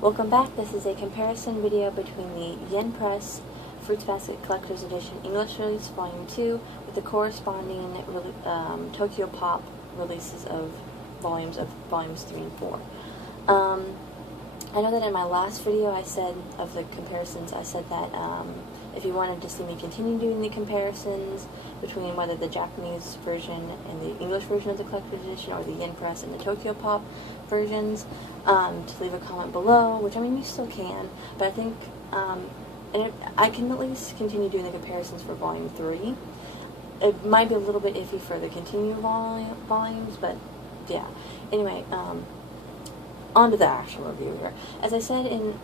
Welcome back. This is a comparison video between the Yen Press Fruits Basket Collector's Edition English release Volume 2 with the corresponding TOKYOPOP releases of Volumes 3 and 4. I know that in my last video I said, of the comparisons, I said that if you wanted to see me continue doing the comparisons between whether the Japanese version and the English version of the collector's edition or the Yen Press and the TOKYOPOP versions, to leave a comment below, which, I mean, you still can, but I think I can at least continue doing the comparisons for Volume 3. It might be a little bit iffy for the continued volumes, but yeah. Anyway, on to the actual review here. As I said in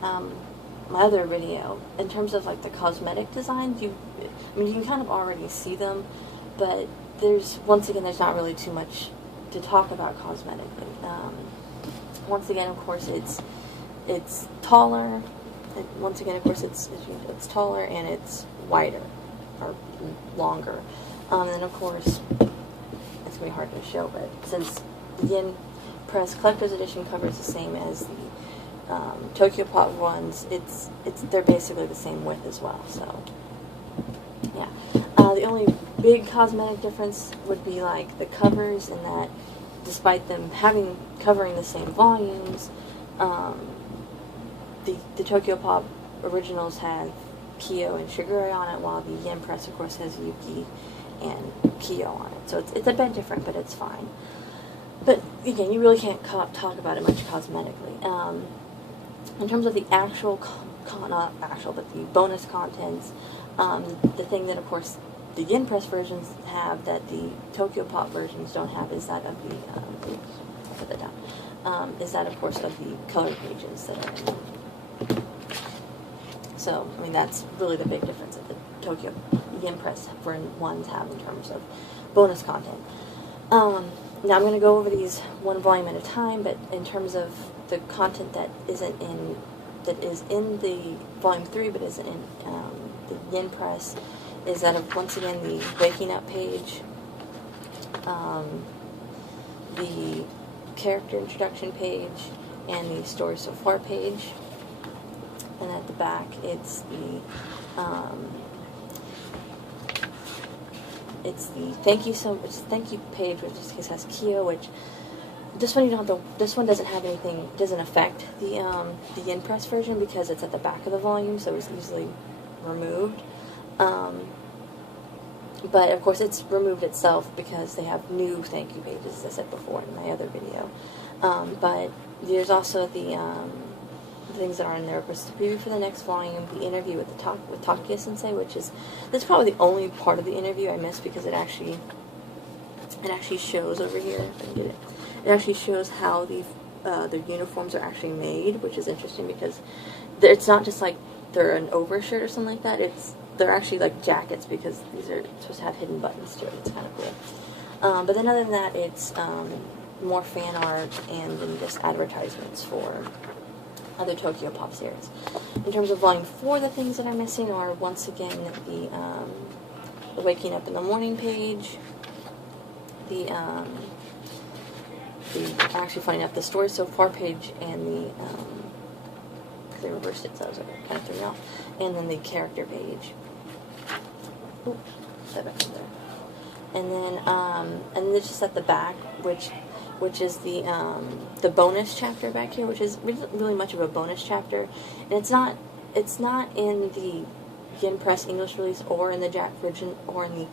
my other video, in terms of like the cosmetic designs, you can kind of already see them, but once again, there's not really too much to talk about cosmetically. Once again, of course, it's taller. Once again, of course, it's taller and it's wider or longer. And then, of course, it's gonna be hard to show, but since the Yen Press Collector's Edition covers the same as the TOKYOPOP ones, they're basically the same width as well. So yeah, the only big cosmetic difference would be like the covers, in that despite them covering the same volumes, the TOKYOPOP originals have Kyo and Shigure on it, while the Yen Press, of course, has Yuki and Kyo on it. So it's a bit different, but it's fine. But again, you really can't talk about it much cosmetically. In terms of the the bonus contents, the thing that, of course, the Yen Press versions have that the TOKYOPOP versions don't have is that of the, I'll put that down, is that, of course, of the color pages that are in them. So, I mean, that's really the big difference that the Yen Press ones have in terms of bonus content. Now I'm going to go over these one volume at a time, but in terms of the content that is in the Volume 3 but isn't in the Yen Press, is that of, once again, the Waking Up page, the character introduction page, and the Story So Far page. And at the back, it's the thank you page, which in this case has Kyo, which this one doesn't have anything, doesn't affect the Yen Press version because it's at the back of the volume, so it's easily removed. But of course it's removed itself because they have new thank you pages, as I said before in my other video. But there's also the things that are in there. Of course, the preview for the next volume, the interview with Takuya Sensei, this is probably the only part of the interview I missed because it actually shows over here. If I can get it. It actually shows how their uniforms are actually made, which is interesting because it's not just like they're an overshirt or something like that. They're actually like jackets because these are supposed to have hidden buttons to it. It's kind of cool. But then other than that, it's more fan art and then just advertisements for other TOKYOPOP series. In terms of Volume 4, the things that are missing are, once again, the Waking Up in the Morning page, actually, funny enough, the Story So Far page, and they reversed it, so I was like, kind of threw me off, and then the character page. Ooh, that back in there. And then it's just at the back, which is the bonus chapter back here, which is really much of a bonus chapter, and it's not in the Yen Press English release or in the or in the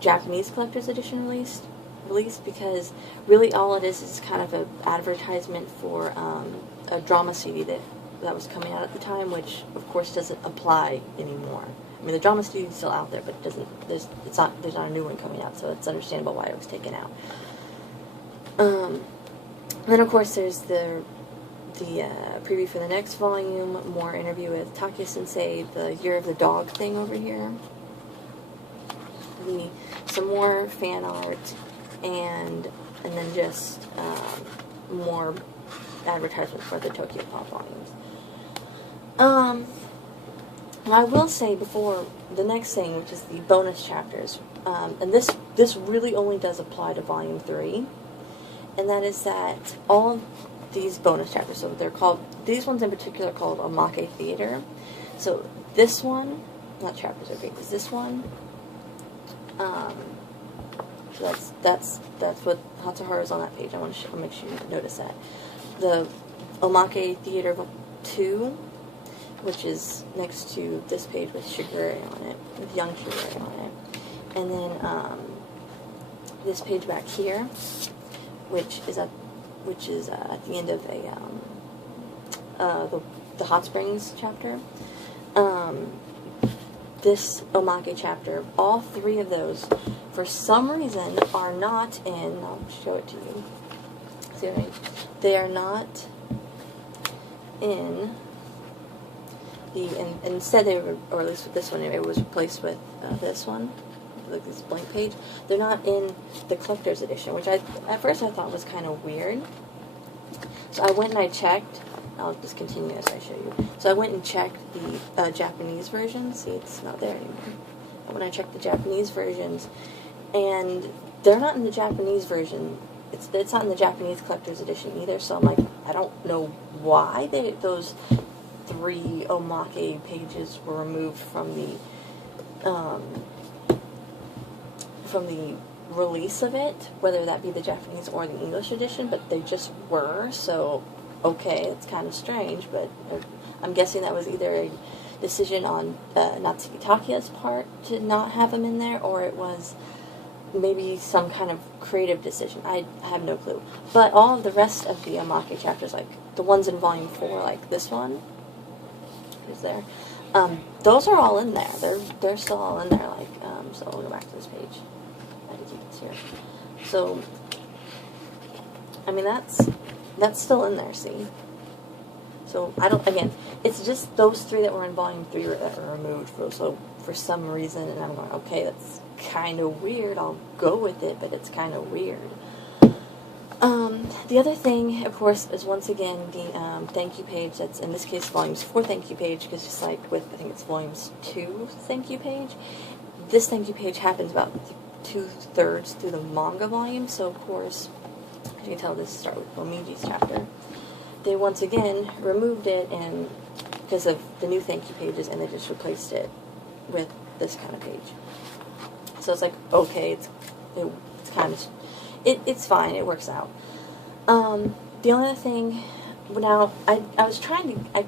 Japanese collector's edition release, because really all it is kind of an advertisement for a drama CD that was coming out at the time, which of course doesn't apply anymore. I mean, the drama CD is still out there, but there's not a new one coming out, so it's understandable why it was taken out. Then of course there's the preview for the next volume, more interview with Takuya Sensei, the Year of the Dog thing over here, some more fan art, and then just more advertisement for the TOKYOPOP volumes. And I will say before the next thing, which is the bonus chapters, and this really only does apply to Volume 3. And that is that all these bonus chapters. So they're called, these ones in particular are called Omake Theater. So this one, not chapters or pages, this one, so that's what Haru is on that page. I want to make sure you notice that. The Omake Theater Vol.2, which is next to this page with Shigure on it, with young Shigure on it. And then this page back here, which is at the end of the Hot Springs chapter. This Omake chapter, all three of those, for some reason, are not in. I'll show it to you. See what I mean? They are not in the. And instead, they were, or at least with this one, it was replaced with this one, like this blank page. They're not in the collector's edition, which at first I thought was kind of weird. So I went and I checked. I'll just continue as I show you. So I went and checked the Japanese version. See, it's not there anymore. When I checked the Japanese versions, and they're not in the Japanese version. It's not in the Japanese collector's edition either. So I'm like, I don't know why those three Omake pages were removed from the release of it, whether that be the Japanese or the English edition, but they just were. So okay, it's kind of strange, but I'm guessing that was either a decision on Natsuki Takeya's part to not have them in there, or it was maybe some kind of creative decision. I have no clue. But all of the rest of the Omake chapters, like the ones in Volume 4, like this one, is there, those are all in there. They're still all in there. Like, so I'll go back to this page. I think it's here. So, I mean, that's still in there, see? So, again, it's just those three that were in Volume 3 that were removed for some reason, and I'm going, okay, that's kind of weird, I'll go with it, but it's kind of weird. The other thing, of course, is once again the thank you page. That's, in this case, Volumes 4 thank you page, because just like with, I think it's Volumes 2 thank you page, this thank you page happens about 2/3 through the manga volume, so of course, as you can tell, this starts with Momiji's chapter. They once again removed it and because of the new thank you pages, and they just replaced it with this kind of page. So it's like, okay, it's kind of, it's fine, it works out. The only other thing, now I was trying to, I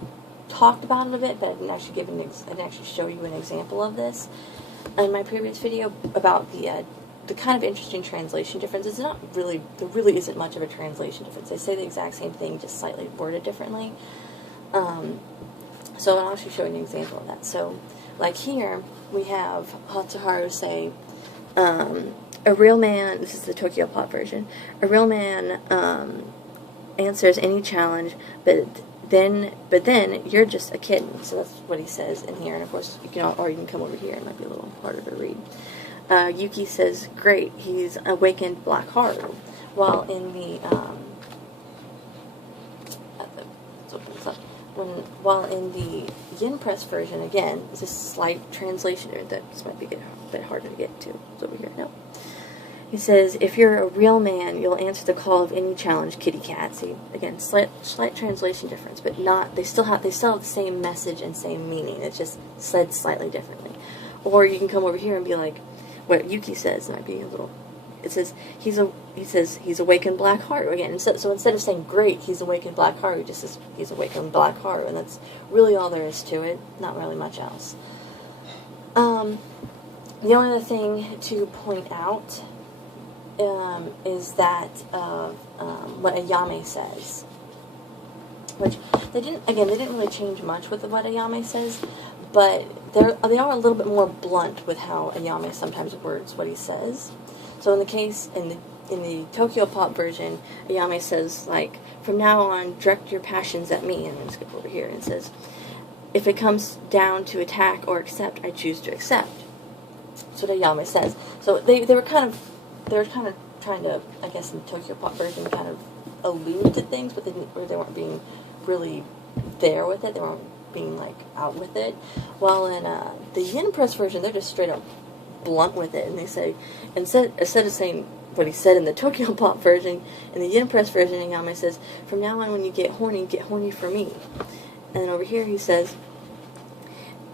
talked about it a bit, but I didn't actually I didn't actually show you an example of this in my previous video about the kind of interesting translation difference. It's not really, there really isn't much of a translation difference. They say the exact same thing, just slightly worded differently. So I'll actually show you an example of that. So, like here, we have Haru say, a real man, this is the TOKYOPOP version, a real man answers any challenge, but then you're just a kitten. So that's what he says in here, and of course you can come over here. It might be a little harder to read. Yuki says, "Great, he's awakened Black Haru," while in the while in the yen press version, again, it's a slight translation there. That this might be a bit harder to get to. It's over here. No. He says, "If you're a real man, you'll answer the call of any challenge, kitty cat." See, again, slight translation difference, but not. They still have the same message and same meaning. It's just said slightly differently. Or you can come over here and be like, what Yuki says might be a little. It says he's awakened Black Haru again. So instead of saying great, he's awakened Black Haru, just says he's awakened Black Haru, and that's really all there is to it. Not really much else. The only other thing to point out is that what Ayame says, which they didn't really change much with what Ayame says, but they are a little bit more blunt with how Ayame sometimes words what he says. So in the TOKYOPOP version, Ayame says, like, from now on, direct your passions at me, and then skip over here, and it says, if it comes down to attack or accept, I choose to accept. That's what Ayame says. So they were kind of trying to, I guess, in the TOKYOPOP version, kind of allude to things, but they weren't being really there with it. They weren't being, like, out with it. While in the yen press version, they're just straight up blunt with it, and they say, instead of saying what he said in the Tokyopop version. In the Yen Press version, Yame says, "From now on, when you get horny for me." And then over here he says,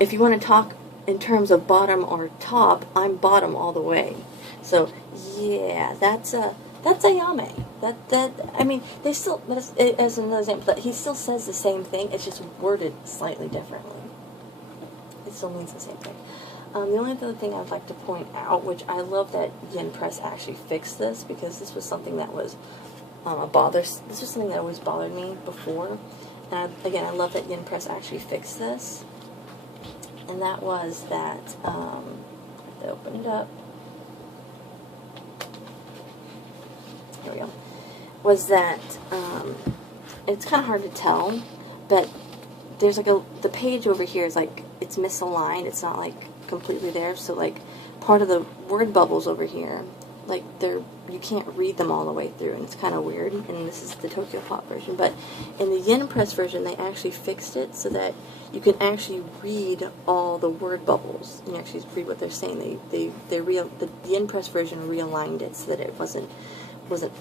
"If you want to talk in terms of bottom or top, I'm bottom all the way." So yeah, that's Ayame. I mean, they still, as another example, he still says the same thing. It's just worded slightly differently. It still means the same thing. The only other thing I'd like to point out, which I love that Yen Press actually fixed this, because this was something that was this was something that always bothered me before. And again, I love that Yen Press actually fixed this. And that was that, I have to open it up. Here we go. Was that, it's kind of hard to tell, but there's like the page over here is like, it's misaligned. It's not like completely there. So like part of the word bubbles over here, like you can't read them all the way through, and it's kind of weird. And this is the Tokyopop version, but in the Yen Press version, they actually fixed it so that you can actually read all the word bubbles. You can actually read what they're saying. The Yen Press version realigned it so that it wasn't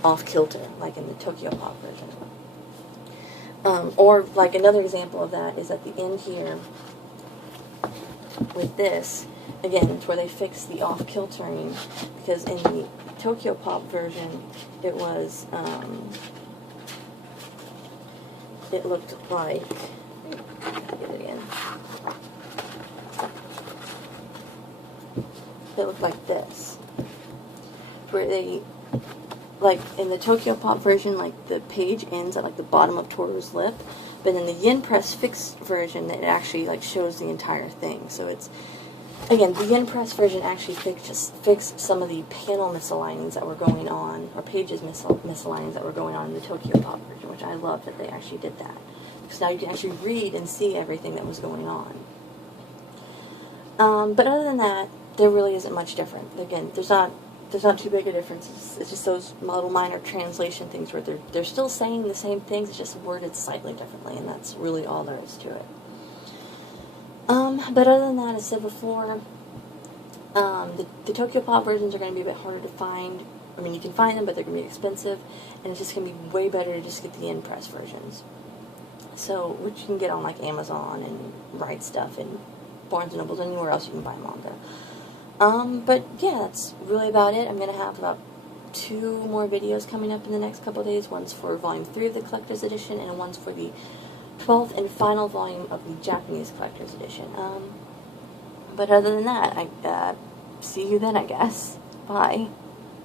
off kilter like in the Tokyopop version. Or like another example of that is at the end here with this. Again, it's where they fixed the off kiltering, because in the Tokyopop version, it was it looked like, get it again. It looked like this, where they, like in the Tokyopop version, like the page ends at like the bottom of Toru's lip, but in the Yen Press fixed version, it actually like shows the entire thing. So it's, again, the Yen Press version actually fixed some of the panel misalignings that were going on, or pages misalignings that were going on in the Tokyopop version, which I love that they actually did that, because now you can actually read and see everything that was going on. But other than that, there really isn't much different. Again, there's not too big a difference. It's just those little minor translation things where they're still saying the same things, it's just worded slightly differently, and that's really all there is to it. But other than that, as I said before, the Tokyopop versions are going to be a bit harder to find. I mean, you can find them, but they're going to be expensive, and it's just going to be way better to just get the Yen Press versions. So, which you can get on like Amazon and Right Stuff and Barnes & Nobles, anywhere else you can buy manga. But yeah, that's really about it. I'm going to have about 2 more videos coming up in the next couple of days. One's for Volume 3 of the Collector's Edition, and one's for the 12th and final volume of the Japanese Collector's Edition. But other than that, I see you then, I guess. Bye.